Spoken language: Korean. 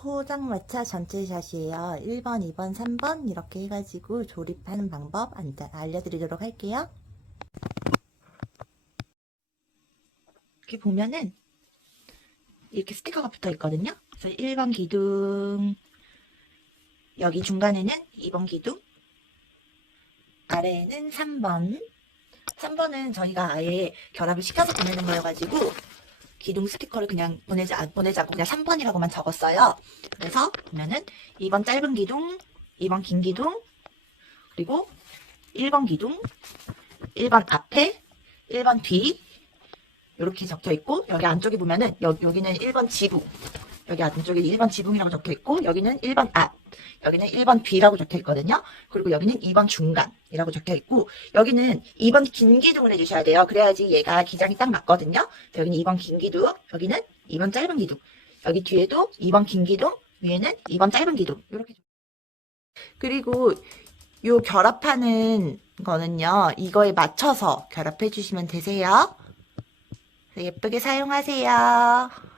포장마차 전체 샷이에요. 1번, 2번, 3번 이렇게 해가지고 조립하는 방법 안- 알려드리도록 할게요. 이렇게 보면은 이렇게 스티커가 붙어 있거든요. 그래서 1번 기둥 여기 중간에는 2번 기둥 아래에는 3번 3번은 저희가 아예 결합을 시켜서 보내는 거여가지고 기둥 스티커를 그냥 보내지, 않- 보내지 않고 그냥 3번이라고만 적었어요. 그래서 보면은 2번 짧은 기둥, 2번 긴 기둥, 그리고 1번 기둥, 1번 앞에, 1번 뒤, 이렇게 적혀 있고, 여기 안쪽에 보면은, 여, 여기는 1번 지붕, 여기 안쪽에 1번 지붕이라고 적혀 있고, 여기는 1번 앞, 여기는 1번 뒤라고 적혀 있거든요. 그리고 여기는 2번 중간이라고 적혀 있고, 여기는 2번 긴 기둥을 해주셔야 돼요. 그래야지 얘가 기장이 딱 맞거든요. 여기는 2번 긴 기둥, 여기는 2번 짧은 기둥. 여기 뒤에도 2번 긴 기둥, 위에는 2번 짧은 기둥. 이렇게. 그리고 요 결합하는 거는요, 이거에 맞춰서 결합해 주시면 되세요. 예쁘게 사용하세요.